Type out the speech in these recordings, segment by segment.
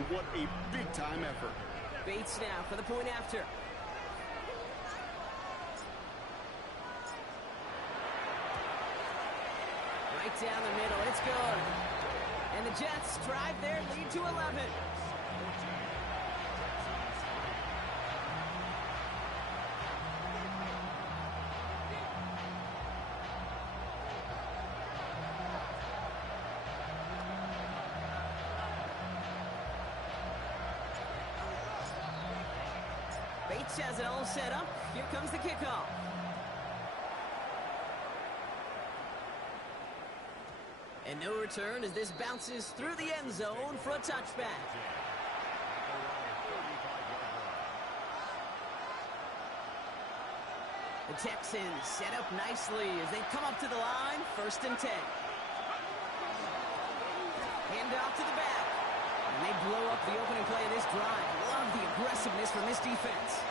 and what a big-time effort. Bates now for the point after. Right down the middle, it's good. And the Jets drive their lead to 11. Bates has it all set up. Here comes the kickoff. And no return as this bounces through the end zone for a touchback. The Texans set up nicely as they come up to the line, 1st and 10. Hand off to the back. And they blow up the opening play of this drive. Love the aggressiveness from this defense.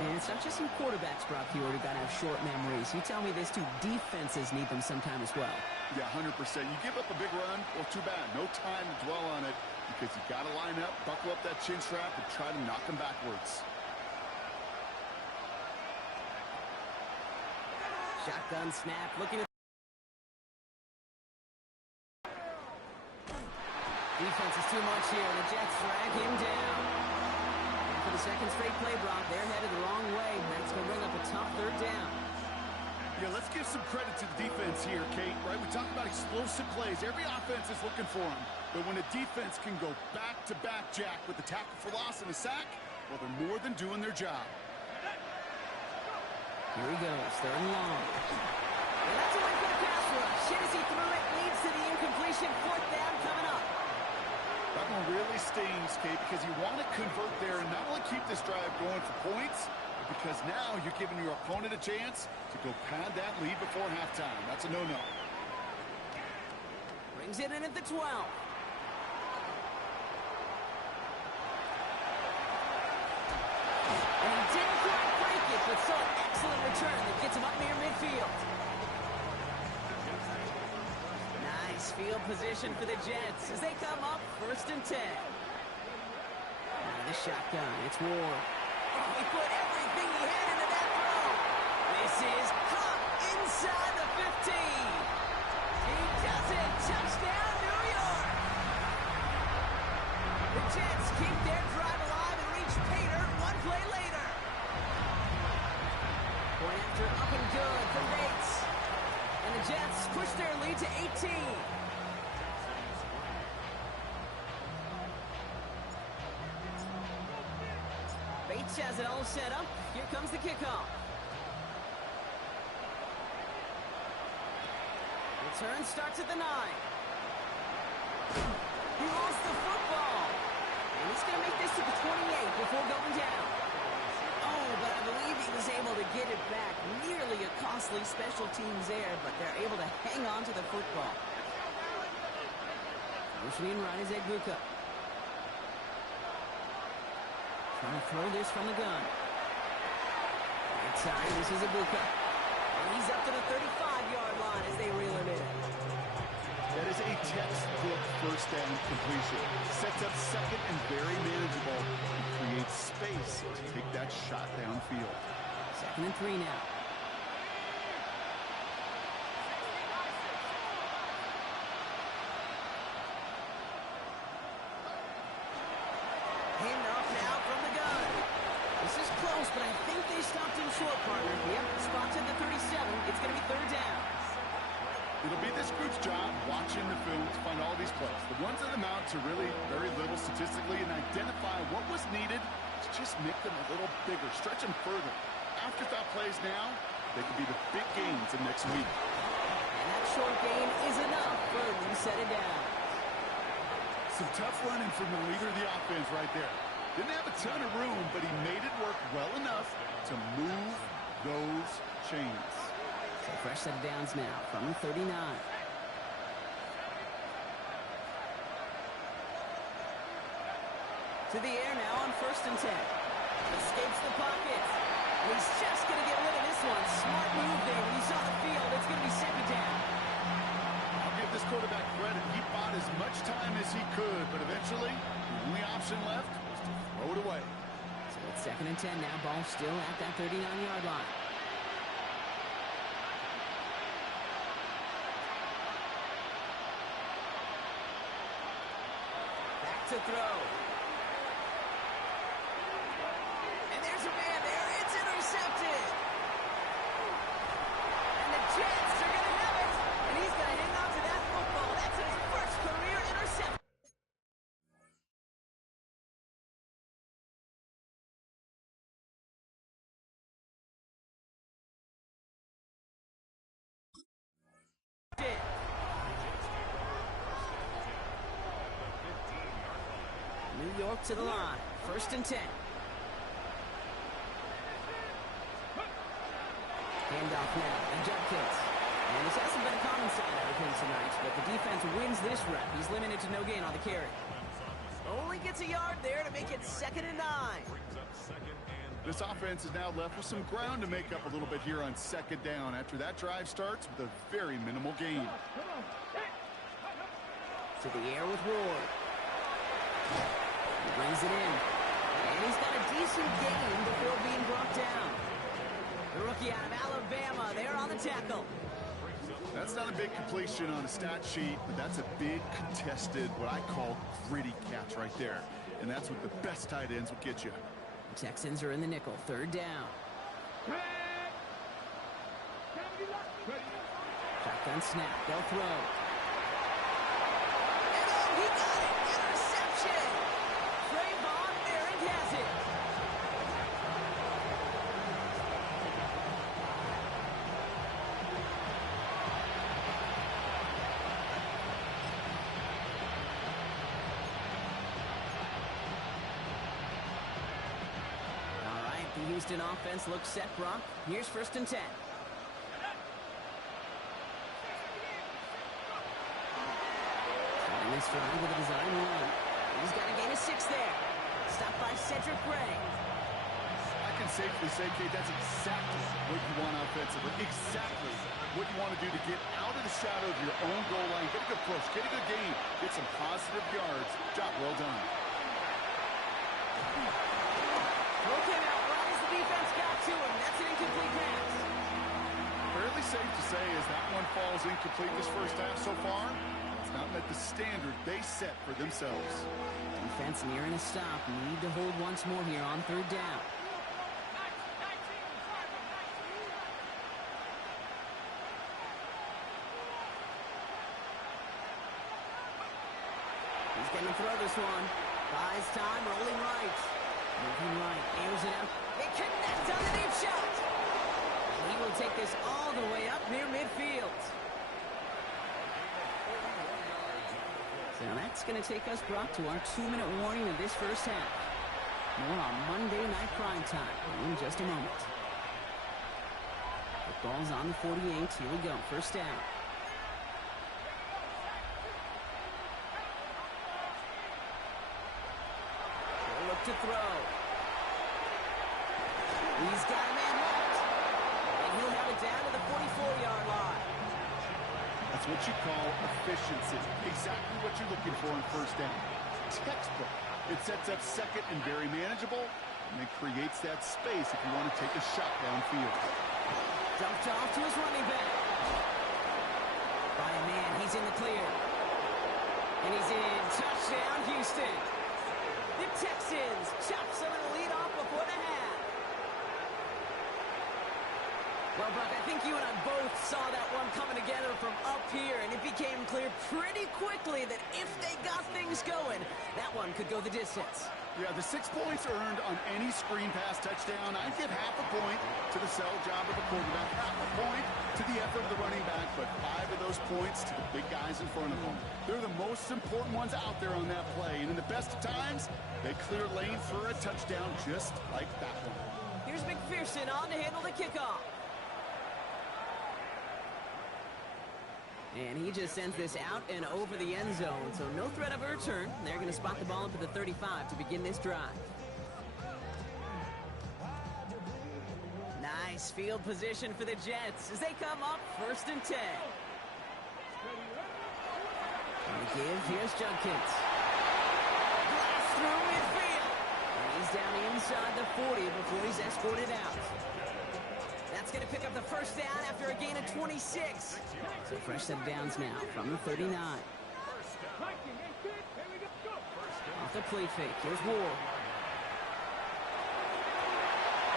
And it's not just some quarterbacks, Brock, you already got to have short memories. You tell me this too, defenses need them sometime as well. Yeah, 100%. You give up a big run, well, too bad. No time to dwell on it because you got to line up, buckle up that chin strap, and try to knock them backwards. Shotgun snap, looking at... Defense is too much here. The Jets drag him down. And for the second straight play, Brock, they're headed the wrong way. That's going to bring up a tough 3rd down. Yeah, let's give some credit to the defense here, Kate, right? We talk about explosive plays. Every offense is looking for them. But when a defense can go back-to-back, Jack, with the tackle for loss and a sack, well, they're more than doing their job. Here he goes, 3rd and long. And that's a win for the pass rush. Shit as he threw it, leads to the incompletion. 4th down coming up. That one really stings, Kate, because you want to convert there and not only keep this drive going for points, but because now you're giving your opponent a chance to go pad that lead before halftime. That's a no-no. Brings it in at the 12. And he didn't quite break it, but saw an excellent return that gets him up near midfield. Nice field position for the Jets as they come up 1st and 10. Now the shotgun, it's Ward. Oh, he put everything he had into that throw. This is caught inside the 15. He does it. Touchdown, New York. The Jets keep their drive alive and reach Pater 1 play later. Point after up and good from Bates. And the Jets push their lead to 18. Bates has it all set up. Here comes the kickoff. Return starts at the 9. He lost the football. And he's going to make this to the 28 before going down. Oh, but I believe he was able to get it back. Nearly a costly special teams error, but they're able to hang on to the football. Motioning right is Egbuka. Trying to throw this from the gun. Inside, this is Egbuka. And he's up to the 35-yard line as they reel him in. That is a textbook 1st down completion. Sets up 2nd and very manageable. It creates space to take that shot downfield. 2nd and 3 now. Hand off now from the gun. This is close, but I think they stopped him short, partner. Yep, spot's at the 37. It's going to be 3rd down. It'll be this group's job watching the film to find all these plays. The ones that amount to really very little statistically and identify what was needed to just make them a little bigger, stretch them further. Afterthought plays now, they could be the big gains of next week. And that short gain is enough for him to set it down. Some tough running from the leader of the offense right there. Didn't have a ton of room, but he made it work well enough to move those chains. So fresh set of downs now from the 39. To the air now on 1st and 10. Escapes the pocket. And he's just going to get rid of this one. Smart move there. When he saw the field, it's going to be 2nd down. I'll give this quarterback credit. He bought as much time as he could, but eventually Second and 10 now. Ball still at that 39-yard line. Back to throw. And there's a man there. It's intercepted. And the Jets are going to have it. And he's going to hang on to that football. That's his first career interception. New York to the line. First and 10. Handoff now. And Judkins. And this hasn't been a common sign out of him tonight, but the defense wins this rep. He's limited to no gain on the carry. Only gets a yard there to make it 2nd and 9. This offense is now left with some ground to make up a little bit here on 2nd down after that drive starts with a very minimal gain. To the air with Ward. He brings it in. And he's got a decent gain before being brought down. The rookie out of Alabama there on the tackle. That's not a big completion on the stat sheet, but that's a big contested, what I call gritty catch right there. And that's what the best tight ends will get you. The Texans are in the nickel. 3rd down. Shotgun snap. They'll throw. He got it! Interception! Trayvon Merrick has it. All right, the Houston offense looks set, Brock. Here's 1st and 10. This drive with a design run. He's got a gain of 6 there. Stopped by Cedric Gray. I can safely say, Kate, that's exactly what you want offensively. Exactly what you want to do to get out of the shadow of your own goal line. Get a good push. Get a good gain. Get some positive yards. Job well done. Throw came out right as the defense got to him. That's an incomplete pass. Fairly safe to say as that one falls incomplete this first half so far. Not met the standard they set for themselves. Defense nearing a stop. Need to hold once more here on 3rd down. He's going to throw this one. Buys time, rolling right. Moving right, airs it out. They connect on the deep shot. And he will take this all the way up near midfield. Now that's going to take us, Brock, to our 2-minute warning of this first half. More on Monday Night Prime Time in just a moment. The ball's on the 48. Here we go. First down. They'll look to throw. He's got a man left. And he'll have it down to the 44-yard line. That's what you call efficiency. Exactly what you're looking for in first down. Textbook. It sets up 2nd and very manageable, and it creates that space if you want to take a shot downfield. Dumped off to his running back. By a man, he's in the clear. And he's in. Touchdown, Houston. The Texans chop some of the lead off before the half. Well, Brock, I think you and I both saw that one coming together from up here, and it became clear pretty quickly that if they got things going, that one could go the distance. Yeah, the 6 points earned on any screen pass touchdown. I'd give half a point to the sell job of the quarterback, half a point to the effort of the running back, but 5 of those points to the big guys in front of them. They're the most important ones out there on that play, and in the best of times, they clear lane for a touchdown just like that one. Here's McPherson on to handle the kickoff. And he just sends this out and over the end zone, so no threat of a return. They're going to spot the ball up at the 35 to begin this drive. Nice field position for the Jets as they come up 1st and 10. On the give, here's Judkins. Blast through midfield. And he's down inside the 40 before he's escorted out. That's going to pick up the first down after a gain of 26. So fresh set of downs now from the 39. Off the play fake. Here's Ward.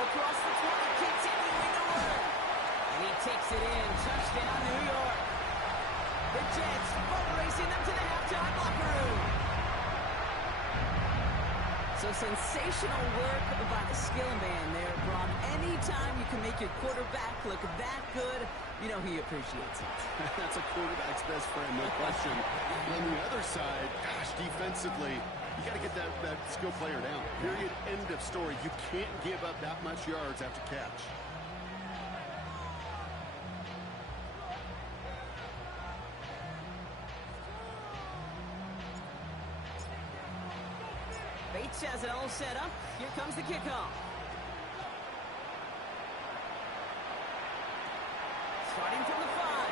Across the 20, continuing to work. And he takes it in. Touchdown, New York. The Jets boat racing them to the halftime locker room. So sensational work by the skill man there, Brock. Anytime you can make your quarterback look that good, you know he appreciates it. That's a quarterback's best friend, no question. On the other side, gosh, defensively, you got to get that skill player down. Period, end of story. You can't give up that much yards after catch. Bates has it all set up. Here comes the kickoff. Starting from the 5.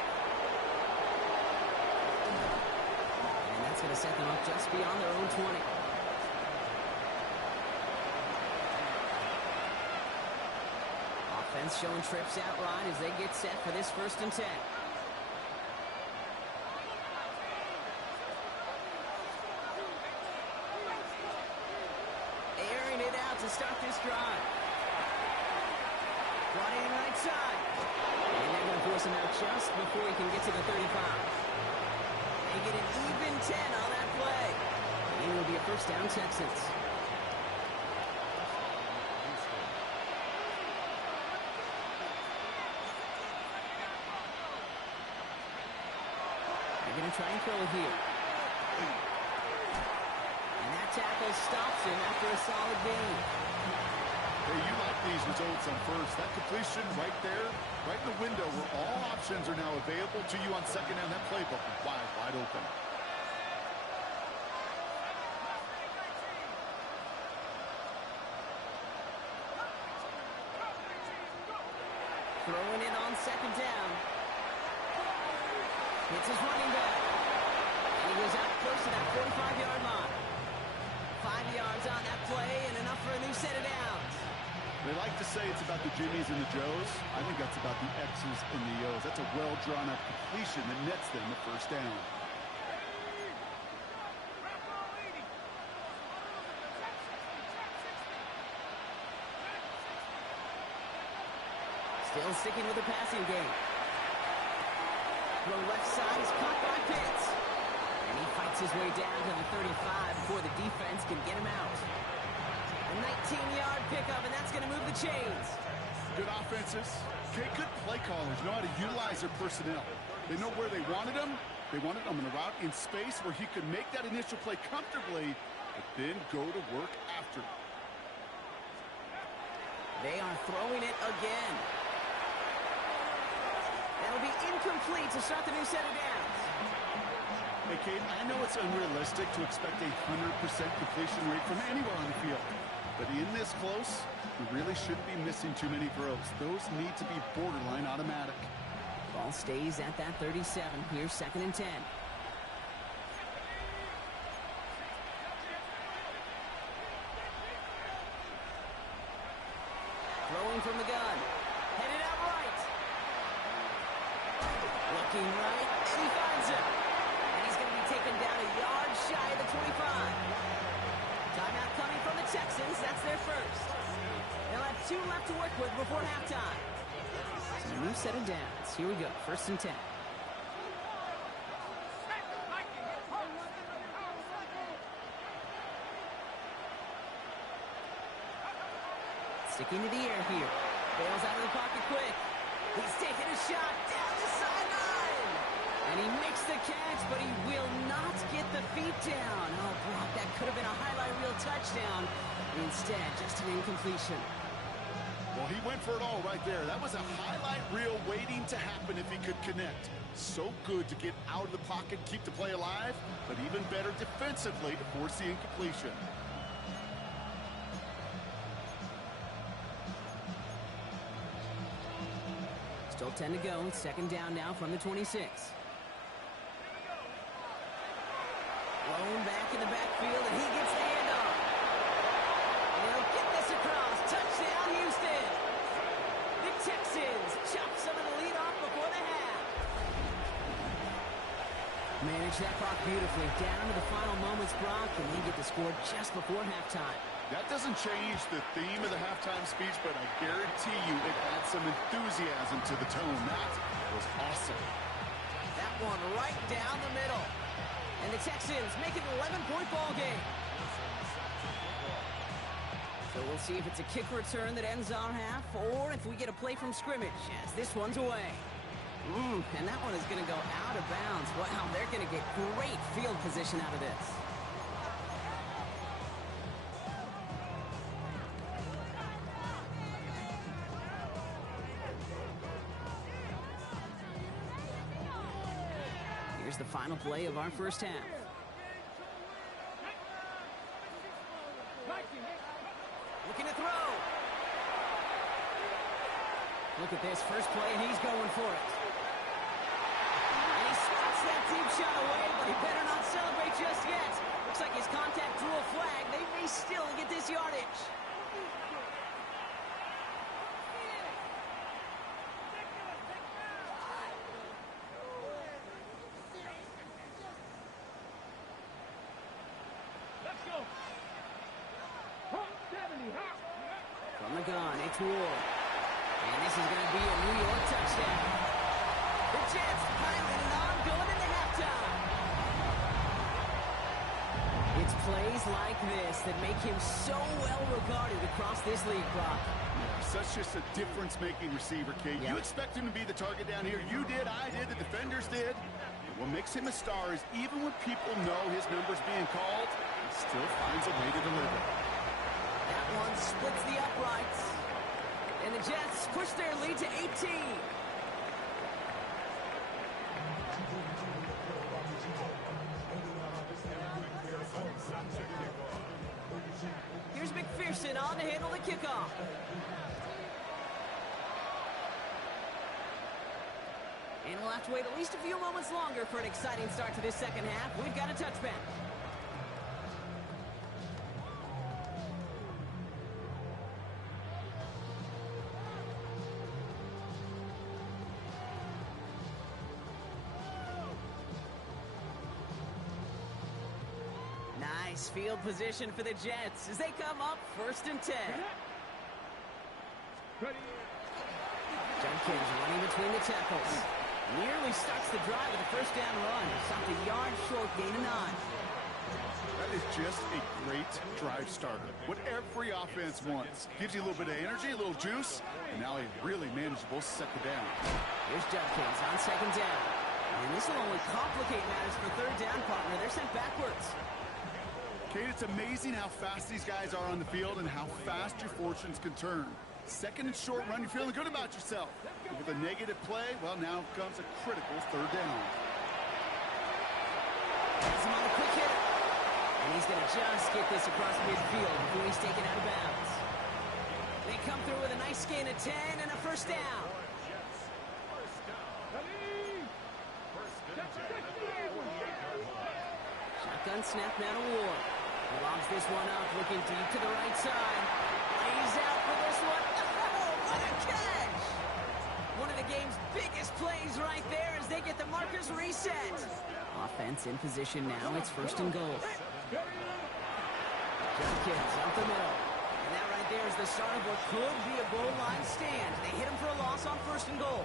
And that's going to set them up just beyond their own 20. Offense showing trips out wide as they get set for this 1st and 10. To start this drive. Brought in right side. And they're going to force him out just before he can get to the 35. They get an even 10 on that play. And it will be a first down, Texans. They're going to try and throw it here. Tackle stops him after a solid gain. Hey, you like these results on first. That completion right there, right in the window where all options are now available to you on second down. That playbook is wide open. Throwing it on second down. It's his running back. And he goes out close to that 45-yard line. 5 yards on that play and enough for a new set of downs. They like to say it's about the Jimmies and the Joes. I think that's about the X's and the O's. That's a well-drawn-up completion that nets them the first down. Still sticking with the passing game. The left side is caught by Pitts. And he fights his way down to the 35 before the defense can get him out. A 19-yard pickup, and that's going to move the chains. Good offenses. Okay, good play callers know how to utilize their personnel. They know where they wanted him. They wanted him in a route in space where he could make that initial play comfortably, but then go to work after. They are throwing it again. That'll be incomplete to start the new set of downs. Hey, Kate, I know it's unrealistic to expect a 100% completion rate from anywhere on the field. But in this close, you really shouldn't be missing too many throws. Those need to be borderline automatic. Ball stays at that 37. Here's 2nd and 10. Throwing from the gun. Headed out right. Looking right, and he finds him. And he's going to be taken down a yard shy of the 25. Timeout coming from the Texans. That's their first. They'll have 2 left to work with before halftime. So a new set of downs. Here we go. 1st and 10. Sticking to the air here. Bails out of the pocket quick. He's taking a shot down the sideline. And he makes the catch, but he will not get the feet down. Oh, Brock, that could have been a highlight reel touchdown. Instead, just an incompletion. Well, he went for it all right there. That was a highlight reel waiting to happen if he could connect. So good to get out of the pocket, keep the play alive, but even better defensively to force the incompletion. Still 10 to go. 2nd down now from the 26. Blown back in the backfield, and he gets the handoff. And he'll get this across. Touchdown. that clock beautifully. Down to the final moments, Brock, and they get the score just before halftime. That doesn't change the theme of the halftime speech, but I guarantee you it adds some enthusiasm to the tone. That was awesome. That one right down the middle. And the Texans make it an 11-point ball game. So we'll see if it's a kick return that ends our half, or if we get a play from scrimmage as this one's away. And that one is going to go out of bounds. Wow, they're going to get great field position out of this. Here's the final play of our first half. Looking to throw. Look at this first play, and he's going for it. And he swats that deep shot away, but he better not celebrate just yet. Looks like his contact drew a flag. They may still get this yardage. From the gun, it's Ward. And this is going to be a New York touchdown. The Jets piling it on, going into halftime. It's plays like this that make him so well regarded across this league, Brock. Yeah, such just a difference-making receiver, Kate. You expect him to be the target down here. You did, I did, the defenders did. But what makes him a star is even when people know his number's being called, he still finds a way to deliver. That one splits the uprights. And the Jets push their lead to 18. Here's McPherson on to handle the kickoff. And we'll have to wait at least a few moments longer for an exciting start to this second half. We've got a touchback. Nice field position for the Jets as they come up 1st and 10. Judkins running between the tackles. Nearly starts the drive with a first down run. Stopped a yard short, gain of 9. That is just a great drive starter. What every offense wants. Gives you a little bit of energy, a little juice, and now a really manageable second down. Here's Judkins on 2nd down. And this will only complicate matters for 3rd down, partner. They're sent backwards. Kate, it's amazing how fast these guys are on the field and how fast your fortunes can turn. 2nd and short run, you're feeling good about yourself. But with a negative play, well, now comes a critical 3rd down. Has him on a quick hit. And he's going to just get this across midfield before he's taken out of bounds. They come through with a nice gain of 10 and a first down. Shotgun snap now to Ward. He lobs this one up, looking deep to the right side. Lays out for this one. Oh, what a catch! One of the game's biggest plays right there as they get the markers reset. Offense in position now. It's 1st and goal. Judkins up the middle. And that right there is the start of what could be a goal line stand. They hit him for a loss on 1st and goal.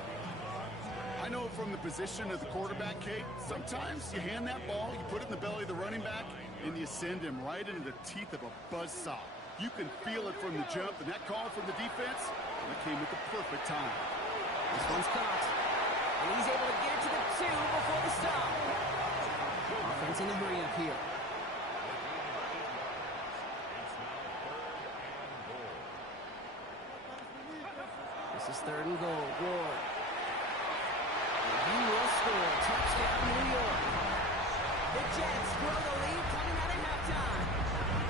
I know from the position of the quarterback, Kate, sometimes you hand that ball, you put it in the belly of the running back, and you send him right into the teeth of a buzzsaw. You can feel it from the jump, and that call from the defense, that came at the perfect time. This one's caught. And he's able to get it to the 2 before the stop. Offense in the hurry up here. This is 3rd and goal. Ward. He will score. Touchdown, New York. The Jets grow the lead coming out of halftime.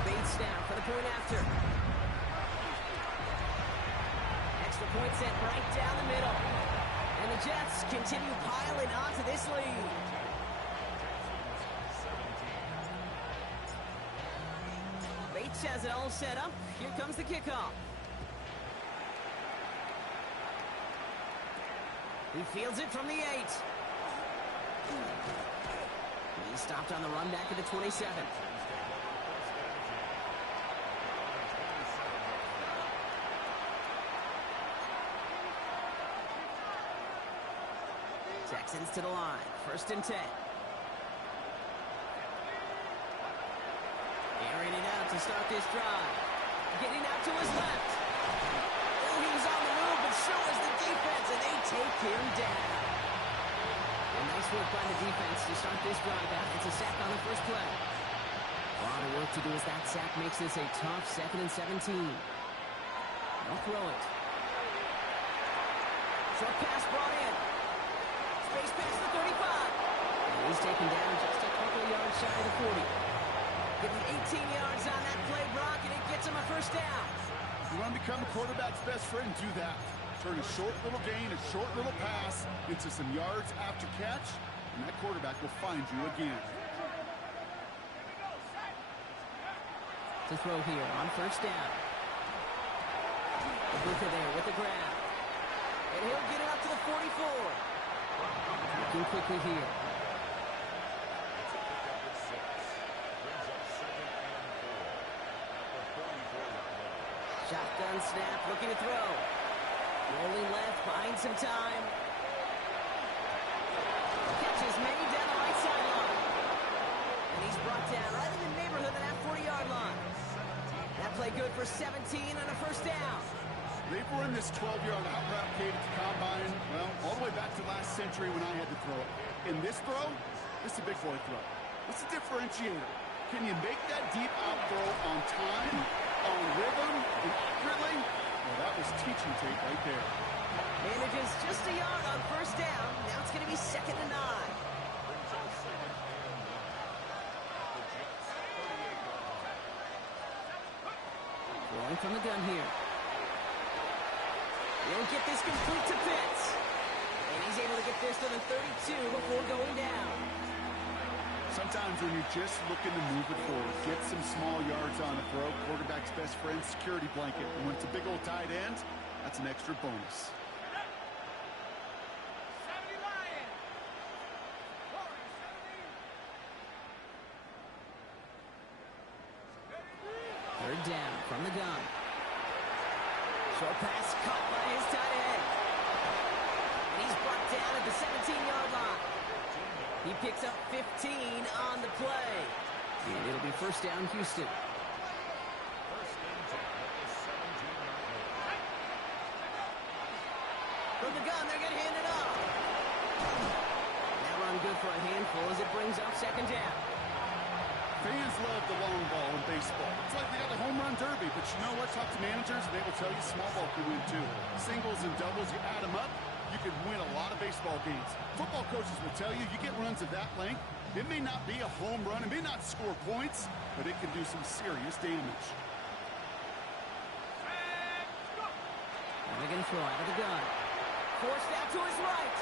Bates down for the point after. Extra point set right down the middle. And the Jets continue piling on to this lead. Bates has it all set up. Here comes the kickoff. He fields it from the 8. He stopped on the run back at the 27. Texans to the line. 1st and 10. Airing it out to start this drive. Getting out to his left. Oh, he was on the move, but so was the defense, and they take him down. And nice work by the defense to start this drive out. It's a sack on the first play. A lot of work to do as that sack makes this a tough 2nd and 17. They'll throw it. Short pass brought in. Space past the 35. And he's taken down just a couple of yards shy of the 40. Getting 18 yards on that play, Brock, and it gets him a 1st down. You want to become a quarterback's best friend, do that. Turn a short little gain, a short little pass into some yards after catch, and that quarterback will find you again. To throw here on 1st down. Booker there with the grab. And he'll get it up to the 44. Looking quickly here. Shotgun snap, looking to throw. Rolling left, buying some time. Catch is made down the right sideline. And he's brought down right in the neighborhood of that 40-yard line. That play good for 17 and a 1st down. They've run this 12-yard out route, Kate, at the combine, well, all the way back to last century when I had to throw it. In this throw, this is a big boy throw. It's a differentiator. Can you make that deep out throw on time, on rhythm, and accurately? Well, that was teaching tape right there. Manages just a yard on 1st down. Now it's going to be 2nd and 9. Rolling from the gun here. He'll get this complete to Pitts. And he's able to get this to the 32 before going down. Sometimes when you're just looking to move it forward, get some small yards on a throw, quarterback's best friend, security blanket. And when it's a big old tight end, that's an extra bonus. Third down from the gun. Short pass caught by his tight end. And he's brought down at the 17-yard line. He picks up 15 on the play. And it'll be 1st down, Houston. From the gun, they're going to hand it off. That run good for a handful as it brings up 2nd down. Fans love the long ball in baseball. It's like they got the home run derby, but you know what? Talk to managers, and they will tell you small ball can win too. Singles and doubles, you add them up, you can win a lot of baseball games. Football coaches will tell you, you get runs of that length, it may not be a home run, it may not score points, but it can do some serious damage. Now they're going to throw out of the gun. Forced out to his right.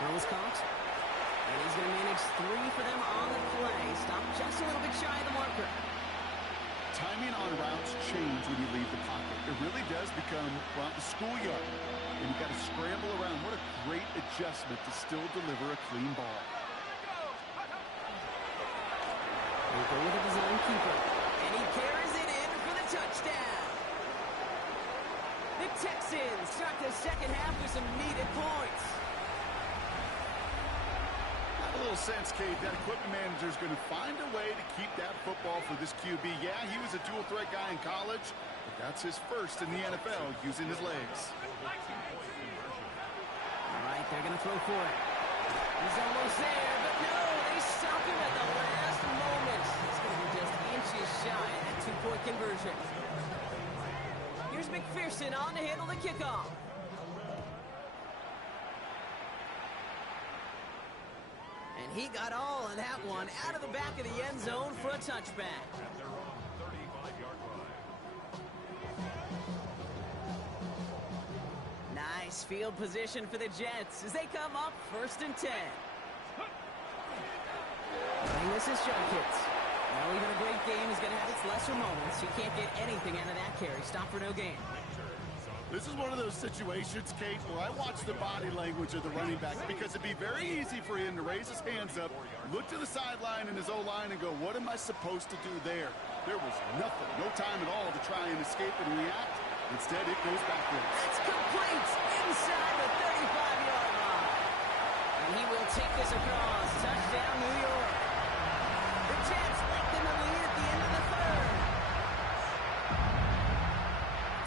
Throw is caught. And he's going to manage 3 for them on the play. Stop just a little bit shy of the marker. Timing on routes change when you leave the pocket. It really does become, well, the schoolyard. And you got to scramble around. What a great adjustment to still deliver a clean ball. They go with a design keeper. And he carries it in for the touchdown. The Texans start the 2nd half with some needed points. A little sense, Kate, that equipment manager is going to find a way to keep that football for this QB. Yeah, he was a dual threat guy in college, but that's his first in the NFL using his legs. All right, they're going to throw for it. He's almost there, but no, they stop him at the last moment. It's going to be just inches shy of that 2-point conversion. Here's McPherson on to handle the kickoff. And he got all of that one out of the back of the end zone for a touchback. Nice field position for the Jets as they come up 1st and 10. And this is Judkins. Now even a great game is going to have its lesser moments. He can't get anything out of that carry. Stop for no gain. This is one of those situations, Kate, where I watch the body language of the running back because it'd be very easy for him to raise his hands up, look to the sideline in his O-line and go, what am I supposed to do there? There was nothing, no time at all to try and escape and react. Instead, it goes backwards. It's complete inside the 35-yard line. And he will take this across. Touchdown, New York. The Jets lengthen the lead at the end of the third.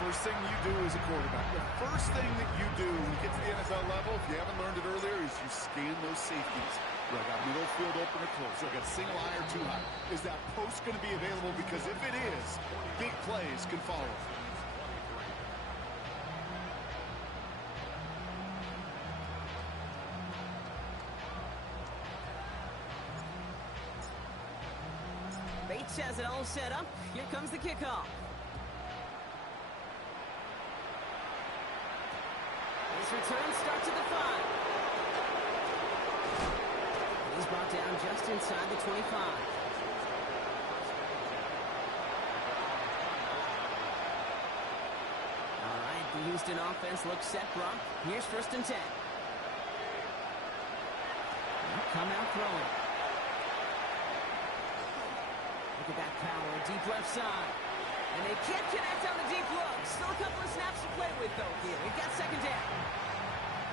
First thing you do as a quarterback, the first thing that you do when you get to the NFL level, if you haven't learned it earlier, is you scan those safeties. Do I got middle field open or close? Do I got single high or too high? Is that post going to be available? Because if it is, big plays can follow. Bates has it all set up. Here comes the kickoff. His return starts at the 5. He's brought down just inside the 25. All right, the Houston offense looks set, Brock. Here's 1st and 10. Come out throwing. Look at that power, deep left side. And they can't connect on the deep look. Still a couple of snaps to play with, though, here. We've got 2nd down.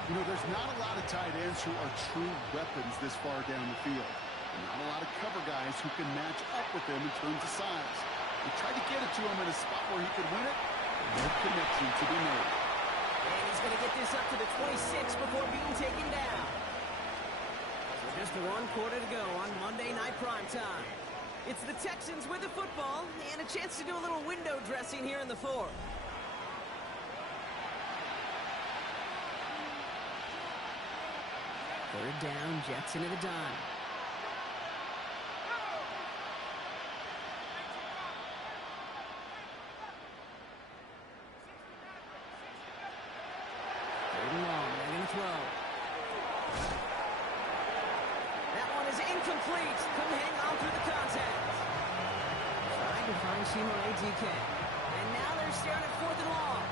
You know, there's not a lot of tight ends who are true weapons this far down the field. Not a lot of cover guys who can match up with them in terms of size. They tried to get it to him in a spot where he could win it. No connection to be made. And he's going to get this up to the 26 before being taken down. So just 1 quarter to go on Monday Night Primetime. It's the Texans with the football and a chance to do a little window dressing here in the 4th. Third down, Jets into the dime. Third and long, they're going to throw. That one is incomplete. Couldn't hang on through the contact. Trying to find Chimere DK. And now they're staring at 4th and long.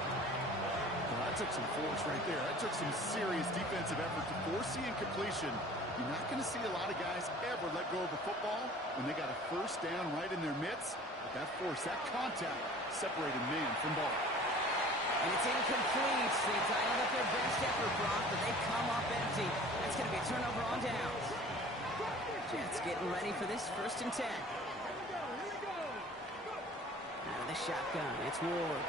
Well, that took some force right there. That took some serious defensive effort to force the incompletion. You're not going to see a lot of guys ever let go of a football when they got a 1st down right in their midst. But that force, that contact, separated man from ball. And it's incomplete. They dialed up their best effort, Brock, but they come up empty. That's going to be a turnover on downs. Jets getting ready for this 1st and 10. Out of the shotgun, it's Ward.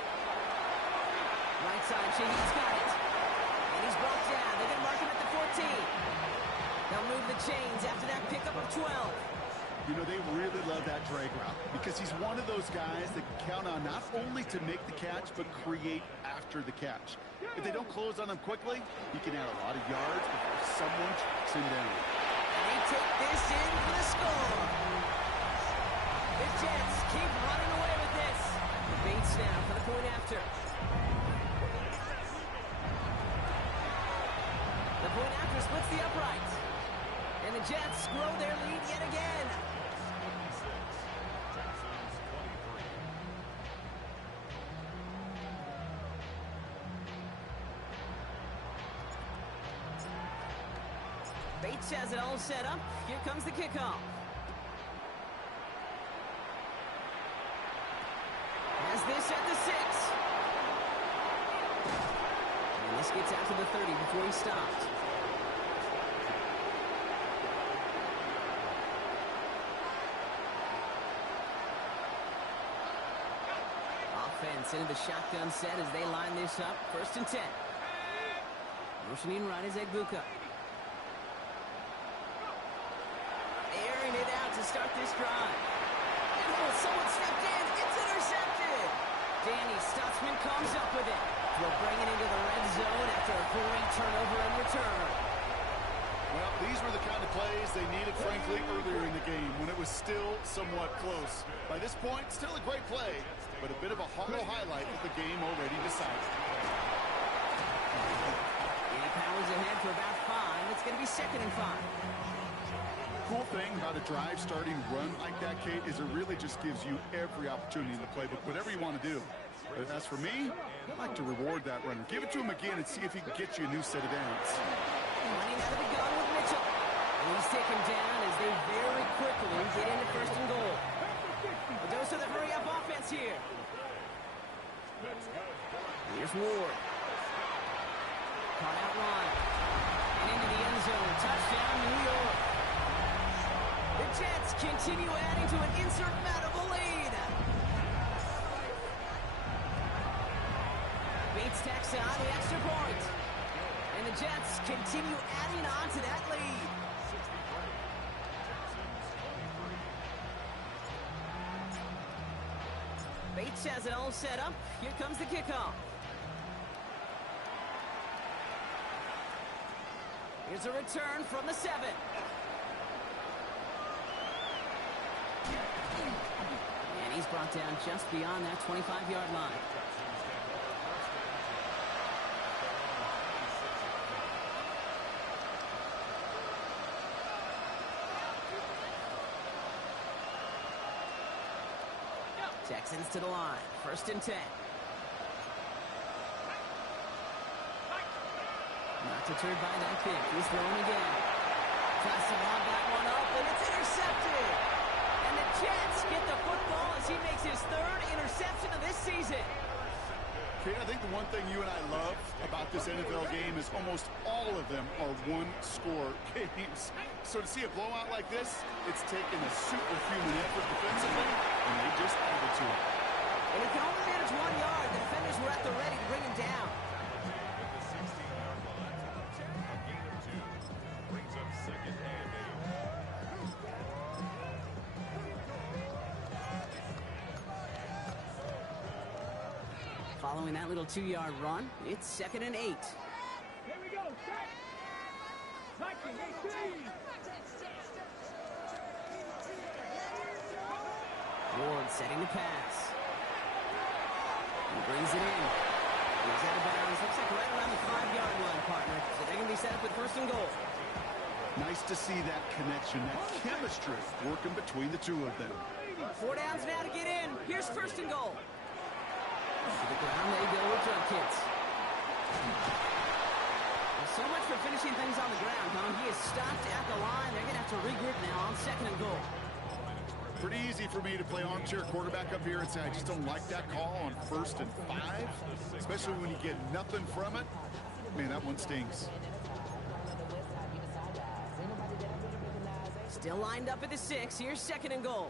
Right side, Shaheed's got it. And he's brought down. They're going to mark him at the 14. They'll move the chains after that pickup of 12. You know, they really love that drag route because he's one of those guys that can count on not only to make the catch, but create after the catch. If they don't close on him quickly, he can add a lot of yards before someone tracks him down. And they take this in for the score. The Jets keep running away with this. Bates now for the point after. The point after splits the upright. And the Jets grow their lead yet again. Bates has it all set up. Here comes the kickoff. Has this at the 6. And this gets out to the 30 before he stopped. Offense into the shotgun set as they line this up. 1st and 10. Motioning right is Egbuka. Airing it out to start this drive. And someone stepped in. It's intercepted. Danny Stutzman comes up with it. They'll bring it into the red zone after a great turnover and return. Well, these were the kind of plays they needed, frankly, earlier in the game when it was still somewhat close. By this point, still a great play, but a bit of a hollow highlight with the game already decided. And he powers ahead for about 5. It's going to be 2nd and 5. cool thing about a drive starting run like that, Kate, is it really just gives you every opportunity in the playbook, whatever you want to do. But as for me, I like to reward that runner. Give it to him again and see if he can get you a new set of downs. Running out of the gun with Mitchell. And he's taken down as they very quickly get into first and goal. A dose of the hurry-up offense here. Here's Ward. Caught out wide. And into the end zone. Touchdown, New York. The Jets continue adding to an insurmountable lead. Bates tacks on the extra point. And the Jets continue adding on to that lead. Bates has it all set up. Here comes the kickoff. Here's a return from the 7. And he's brought down just beyond that 25-yard line. Texans to the line. First and 10. Not deterred by that kick. He's thrown again. Tries to lob that one up, and it's intercepted. And the Jets get the football as he makes his 3rd interception of this season. Kate, I think the one thing you and I love about this NFL game is almost all of them are one-score games. So to see a blowout like this, it's taken a superhuman effort defensively, and they just added to it. And he can only manage 1 yard. The defenders were at the ready to bring him down. Following that little 2-yard run, it's 2nd and 8. Here we go. Ward setting the pass. He brings it in. He's out of bounds. Looks like right around the 5-yard line, partner. So they're going to be set up with first and goal. Nice to see that connection, that chemistry working between the two of them. 4 downs now to get in. Here's first and goal. To the ground they go with drop kits. Well, so much for finishing things on the ground, Tom. He is stopped at the line. They're going to have to regroup now on 2nd and goal. Pretty easy for me to play armchair quarterback up here and say I just don't like that call on 1st and 5, especially when you get nothing from it. Man, that one stings. Still lined up at the 6. Here's 2nd and goal.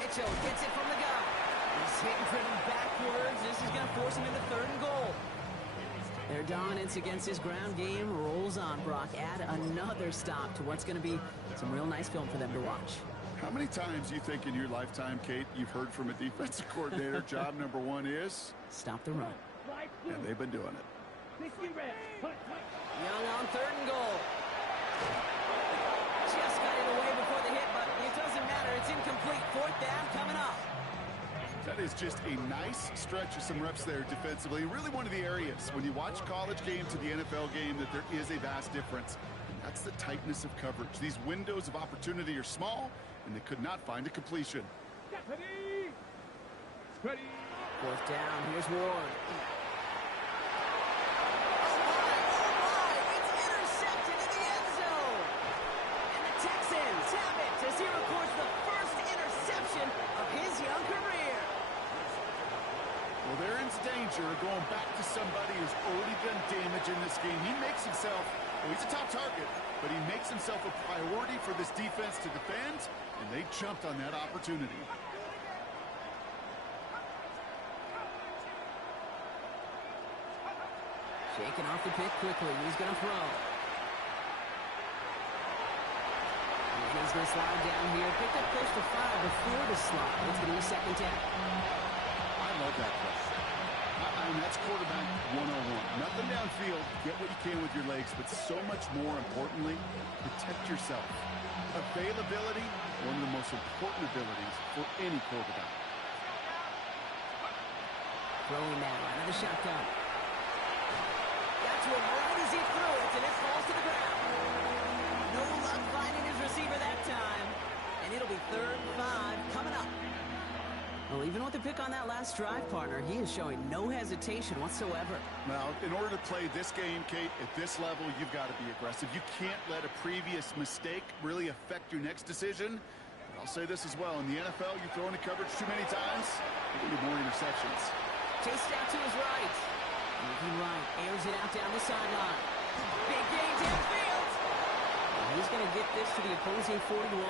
Mitchell gets it from the gun. He's hit and driven backwards. This is going to force him into 3rd and goal. Their dominance against his ground game rolls on, Brock. Add another stop to what's going to be some real nice film for them to watch. How many times do you think in your lifetime, Kate, you've heard from a defensive coordinator, job number 1 is? Stop the run. And they've been doing it. Young on 3rd and goal. Just got it away before the hit, but it doesn't matter. It's incomplete. 4th down coming up. That is just a nice stretch of some reps there defensively. Really one of the areas when you watch college game to the NFL game that there is a vast difference. And that's the tightness of coverage. These windows of opportunity are small, and they could not find a completion. Ready. 4th down. Here's Ward. As he records the first interception of his young career. Well, they're in danger of going back to somebody who's already done damage in this game. He makes himself, well, he's a top target, but he makes himself a priority for this defense to defend, and they jumped on that opportunity. Shaking off the pick quickly. He's going to throw. He's going to slide down here. Picked up close to 5 before the slide. It's going to be 2nd down. I love that play. I mean, that's quarterback 101. Nothing downfield. Get what you can with your legs, but so much more importantly, protect yourself. Availability, one of the most important abilities for any quarterback. Throwing now out of the shotgun. Got to him right as he threw it, and it falls to the ground. No luck finding his receiver that time. And it'll be 3rd and 5 coming up. Well, even with the pick on that last drive, partner, he is showing no hesitation whatsoever. Now, in order to play this game, Kate, at this level, you've got to be aggressive. You can't let a previous mistake really affect your next decision. I'll say this as well. In the NFL, you throw into coverage too many times, you need more interceptions. Chased out to his right. Moving right, airs it out down the sideline. Big gain downfield. And he's going to get this to the opposing 41.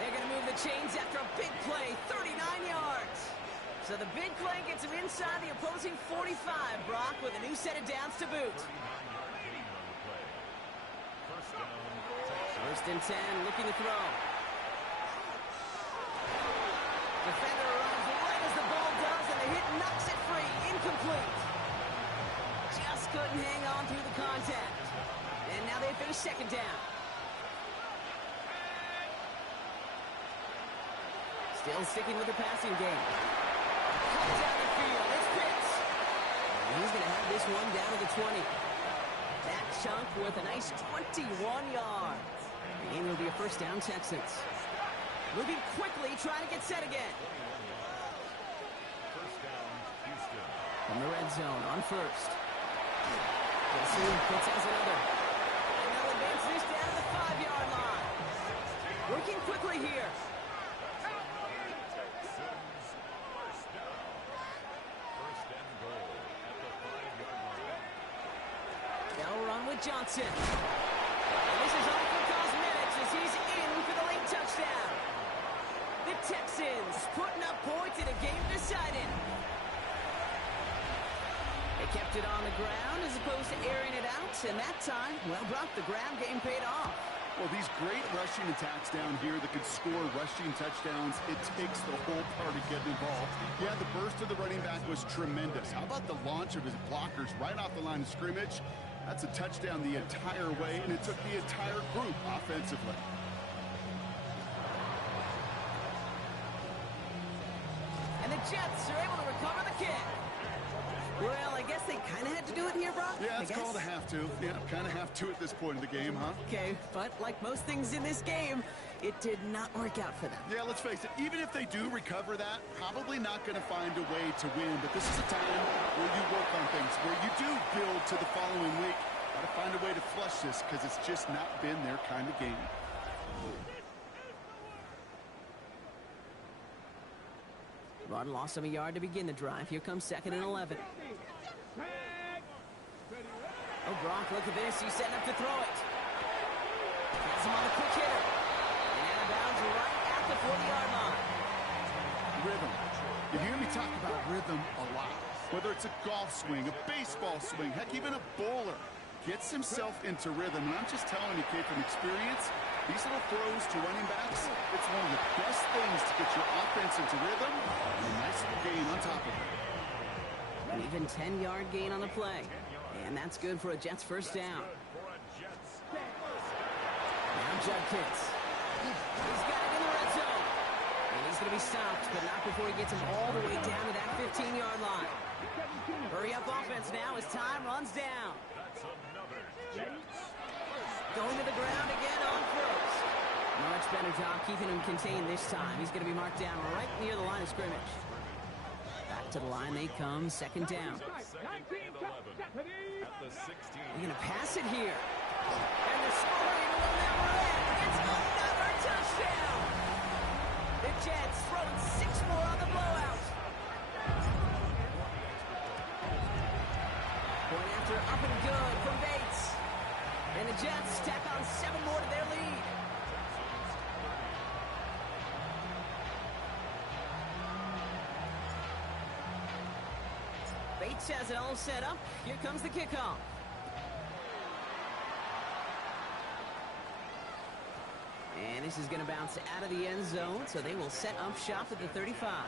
They're going to move the chains after a big play, 39 yards. So the big play gets him inside the opposing 45, Brock, with a new set of downs to boot. 1st and 10, looking to throw. Defender runs right as the ball does, and the hit knocks it free. Incomplete. Just couldn't hang on through the contact. And now they finish 2nd down. Still sticking with the passing game. Comes down the field. It's Pitts. And he's going to have this one down to the 20. That chunk with a nice 21 yards. And it'll be a 1st down, Texans. Moving quickly, trying to get set again. From the red zone on 1st. Pitts has another. And they'll advance this down to the 5-yard line. Working quickly here. They'll run with Johnson. And this is all for cosmetics as he's in for the late touchdown. The Texans putting up points in a game decided. They kept it on the ground as opposed to airing it out, and that time, well, Brock, the ground game paid off. Well, these great rushing attacks down here that could score rushing touchdowns, it takes the whole party getting involved. Yeah, the burst of the running back was tremendous. How about the launch of his blockers right off the line of scrimmage? That's a touchdown the entire way, and it took the entire group offensively. And the Jets are able to recover the kick. Well, I guess they kind of had to do it here, Brock. Yeah, it's called a have to. Yeah, kind of have to at this point in the game, huh? Okay, but like most things in this game, it did not work out for them. Yeah, let's face it, even if they do recover that, probably not going to find a way to win. But this is a time where you work on things, where you do build to the following week. Got to find a way to flush this because it's just not been their kind of game. Run lost him a yard to begin the drive. Here comes 2nd and 11. Oh, Brock, look at this. He's setting up to throw it. Has him on a quick hitter. And out of bounds right at the 40-yard line. Rhythm. You hear me talk about rhythm a lot. Whether it's a golf swing, a baseball swing, heck, even a bowler. Gets himself into rhythm. And I'm just telling you, kid, from experience, these little throws to running backs, it's one of the best things to get your offense into rhythm. And a nice little gain on top of it. An even 10-yard gain on the play. And that's good for a Jets 1st down. Now Judkins. He's got it in the red zone. And he's going to be stopped, but not before he gets him all the way down to that 15-yard line. Hurry up offense now as time runs down. Going to the ground again on 1st. Much better job keeping him contained this time. He's going to be marked down right near the line of scrimmage. Back to the line they come, 2nd down. They're going to pass it here. And the scoring will never end. It's another touchdown. The Jets throwing 6 more on the blowout. Point after up and good from Bates. And the Jets tack on 7 more to their lead. Bates has it all set up. Here comes the kickoff. And this is going to bounce out of the end zone, so they will set up shop at the 35.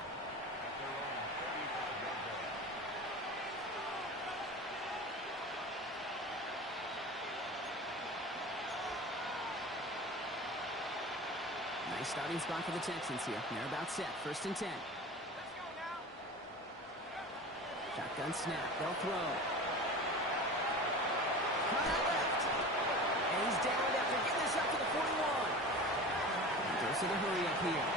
Nice starting spot for the Texans here. They're about set. 1st and 10. Shotgun snap. They'll throw. Run out left. And he's down after getting this up to the 41. He goes to the hurry up here.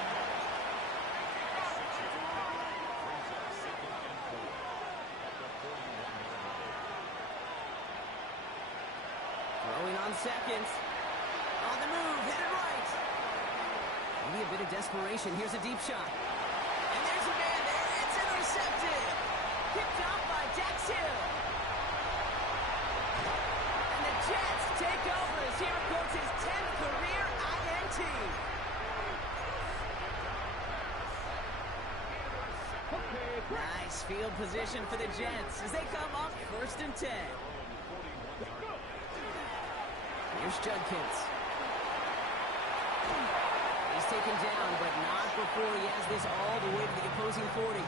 Throwing on seconds. On the move, hit it right. Maybe a bit of desperation. Here's a deep shot. And there's a man there. It's intercepted. Picked off by Dax Hill. And the Jets take over as he records his 10th career INT. Nice field position for the Jets as they come up 1st and 10. Here's Judkins. He's taken down, but not before he has this all the way to the opposing 40.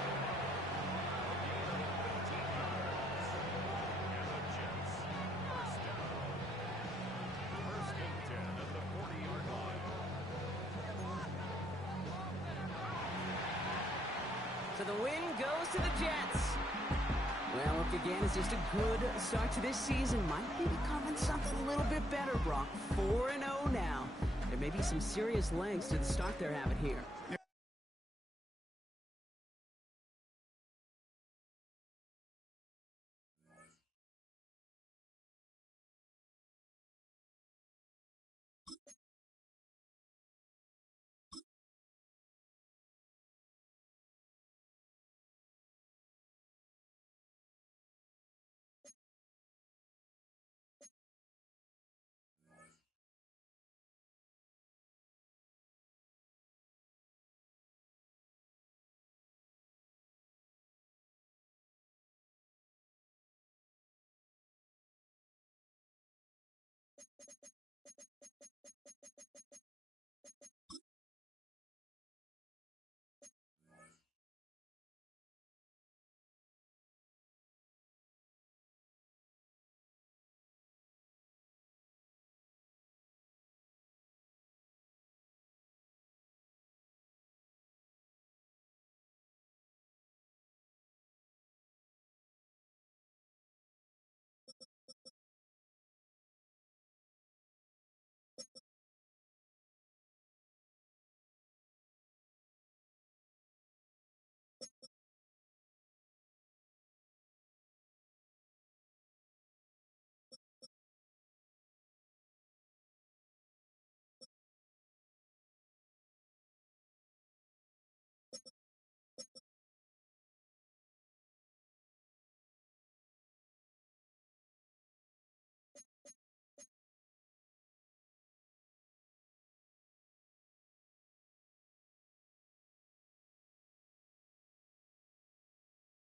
So the win goes to the Jets. Well, look again, it's just a good start to this season. Might be becoming something a little bit better, Brock. 4-0 now. There may be some serious legs to the start they're having here.